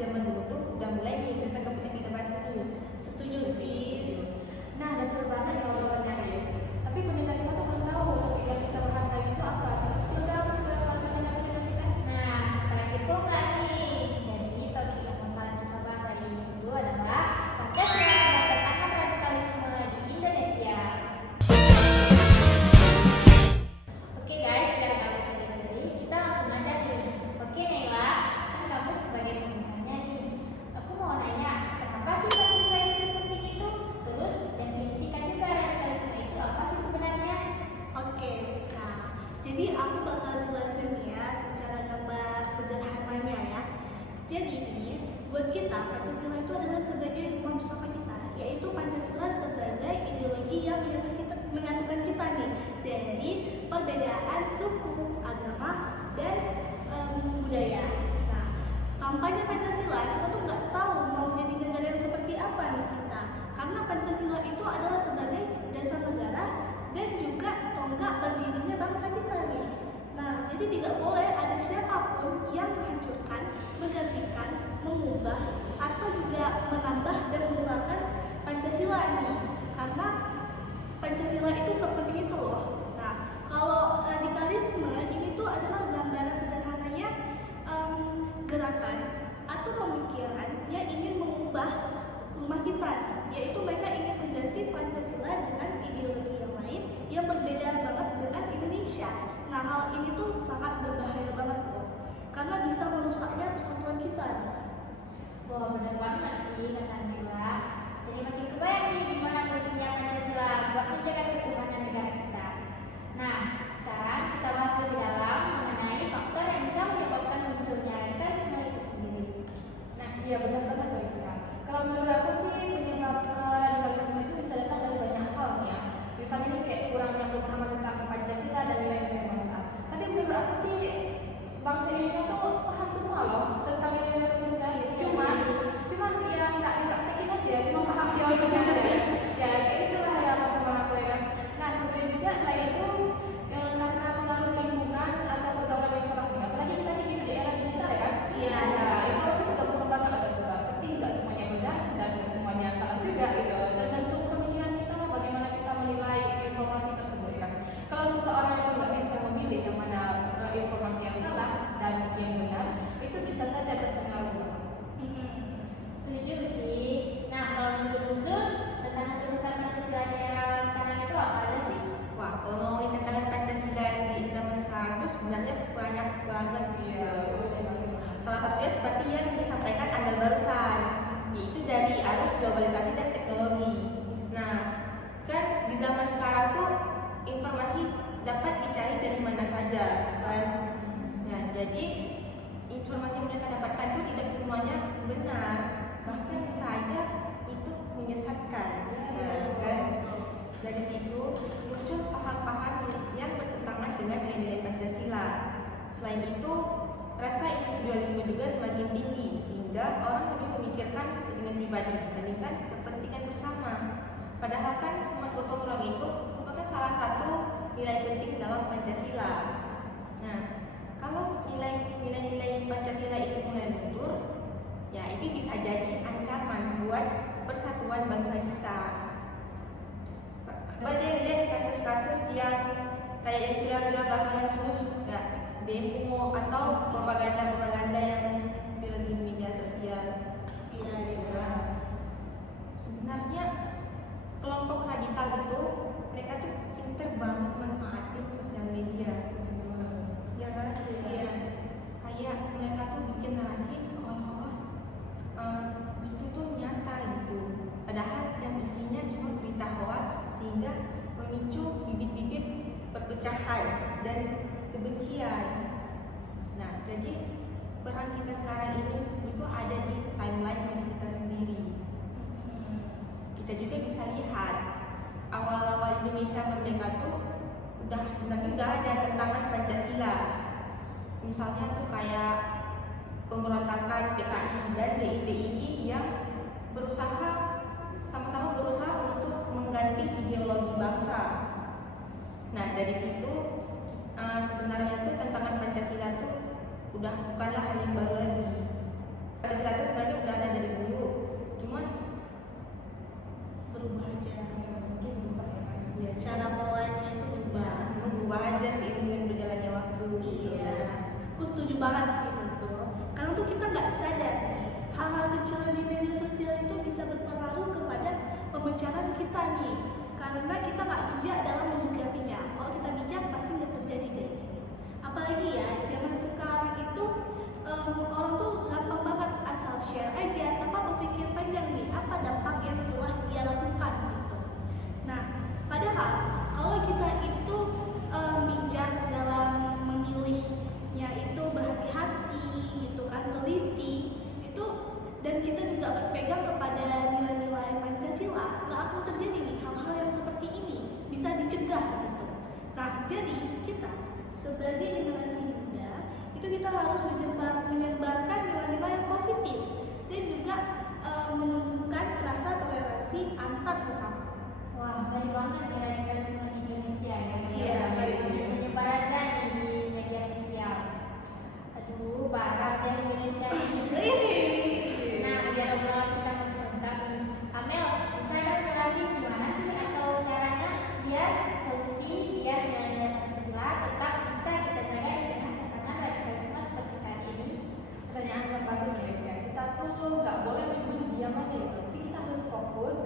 zaman dulu tuh udah mulai nih tentang kapitalisasi ini. Setuju sih. Nah, dasar banget ya obrolannya Riz. Tapi pendengar kita tuh belum tahu topik yang kita bahas hari ini itu apa. Coba spill dong ke pendengar kita. Nah, pada kepo nggak nih? Jadi topik yang bakalan kita bahas hari ini itu adalah Pancasila dan tantangan radikalisme di Indonesia. Oke guys, biar nggak bertele-tele, kita langsung aja nih. Oke Naila, kan kamu sebagai pembukanya nih. Aku mau nanya, kenapa sih Pancasila itu sepenting itu? Terus definisikan juga radikalisme itu apa sih sebenarnya? Oke, Rizka. Jadi aku bakal jelasin ya secara gambar sederhananya ya. Jadi nih, buat kita Pancasila itu adalah sebagai rumah bersama kita, yaitu Pancasila sebagai ideologi yang menyatukan kita nih dari perbedaan suku, agama, dan budaya. Nah, kampanye Pancasila kita tuh nggak tahu mau jadi negara yang seperti apa nih kita, karena Pancasila itu adalah sebagai dasar negara dan juga tonggak berdirinya bangsa kita nih. Nah, jadi tidak boleh ada siapapun yang menghancurkan, menggantikan, mengubah, atau juga menambah dan mengurangkan Pancasila nih. Karena Pancasila itu seperti itu loh. Nah, kalau radikalisme ini tuh adalah gambaran sederhananya gerakan atau pemikiran yang ingin mengubah rumah kita, yaitu mereka ingin mengganti Pancasila dengan ideologi yang lain yang berbeda banget dengan Indonesia. Nah, hal ini tuh sangat berbahaya banget loh, karena bisa merusaknya persatuan kita. Wah, bener banget sih kata Nila. Jadi makin kebayang nih gimana pentingnya Pancasila buat menjaga keutuhan negara kita. Nah, sekarang kita bahas lebih dalam mengenai faktor yang bisa menyebabkan munculnya radikalisme itu sendiri. Nah, iya benar banget Rizka. Kalau menurut aku sih penyebab radikalisme itu bisa datang dari banyak hal ya. Misalnya nih kayak kurangnya pemahaman tentang Pancasila dan nilai-nilai bangsa. Tapi menurut aku sih bangsa Indonesia tuh paham semua loh tentang nilai-nilai Pancasila ini. Cuman ya nggak dipraktekin aja, cuma paham teorinya aja. Ya kayak itulah yang teman aku ya. Nah kemudian juga selain itu karena pengaruh lingkungan atau pergaulan yang salah juga. Apalagi kita di daerah digital ya kan. Iya. Nah, informasi itu gampang banget ada sebab, tapi nggak semuanya benar dan nggak semuanya salah juga gitu. Tergantung pemikiran kita bagaimana kita menilai informasi tersebut kan. Kalau seseorang itu nggak bisa memilih yang mana informasi yang salah dan yang benar, itu bisa saja terpengaruh. Setuju sih. Nah, kalau menurut Buzul, tantangan terbesar Pancasila di era sekarang itu apa aja sih? Wah, kalau ngomongin tentang Pancasila di zaman sekarang itu sebenarnya banyak banget Iya. Salah satunya seperti yang disampaikan Anda barusan, yaitu dari arus globalisasi dan teknologi. Nah, kan di zaman sekarang tuh informasi dapat dicari dari mana saja, kan? Nah, jadi informasi yang mereka dapatkan itu tidak semuanya benar, bahkan bisa aja itu menyesatkan, kan? Dari situ muncul paham-paham yang bertentangan dengan nilai-nilai Pancasila. Selain itu, rasa individualisme juga semakin tinggi sehingga orang lebih memikirkan kepentingan pribadi dibandingkan kepentingan bersama. Padahal kan semua gotong royong itu merupakan salah satu nilai penting dalam Pancasila. Nah, kalau nilai-nilai Pancasila itu mulai luntur, ya itu bisa jadi ancaman buat persatuan bangsa kita. Coba deh lihat kasus-kasus yang kayak yang viral-viral belakangan ini, ya, demo atau propaganda yang viral di media sosial. Iya, Ya. Sebenarnya kelompok radikal itu mereka tuh pinter banget manfaatin sosial media, ya kan? Iya. Kayak mereka tuh bikin narasi seolah-olah itu tuh nyata gitu, padahal yang isinya cuma berita hoax sehingga memicu bibit-bibit perpecahan dan kebencian. Nah, jadi peran kita sekarang ini itu ada di timeline diri kita sendiri. Kita juga bisa lihat awal-awal Indonesia merdeka tuh sebenarnya udah ada tentangan Pancasila. Misalnya tuh kayak pemberontakan PKI dan DITII yang sama-sama berusaha untuk mengganti ideologi bangsa. Nah, dari situ sebenarnya tuh tentangan Pancasila tuh udah bukanlah hal yang baru lagi. Pancasila itu nih, karena kita nggak bijak dalam menyikapinya. Kalau kita bijak pasti nggak terjadi kayak gini. Apalagi ya zaman sekarang itu orang tuh gampang banget asal share aja tanpa berpikir panjang nih apa dampaknya setelah dia lakukan gitu. Nah, padahal kalau kita itu bijak dalam memilihnya itu berhati-hati gitu kan, teliti itu, dan kita juga berpegang kepada nilai-nilai Pancasila, nggak akan terjadi nih hal-hal yang seperti ini, bisa dicegah gitu. Nah, jadi kita sebagai generasi muda itu kita harus menyebarkan nilai-nilai yang positif dan juga menumbuhkan rasa toleransi antar sesama. Wah, ngeri banget nih radikalisme di Indonesia ya. Iya, ngeri banget. Menyebar aja nih di media sosial. Aduh, parah deh Indonesia ini. Nah, biar obrolan kita makin lengkap nih. Amel, bisa dong jelasin gimana sih atau caranya biar solusi biar nilai-nilai Pancasila tetap bisa kita jaga di tengah tantangan radikalisme seperti saat ini? Pertanyaan yang bagus ya guys ya. Kita tuh nggak boleh cuma diam aja gitu, tapi kita harus fokus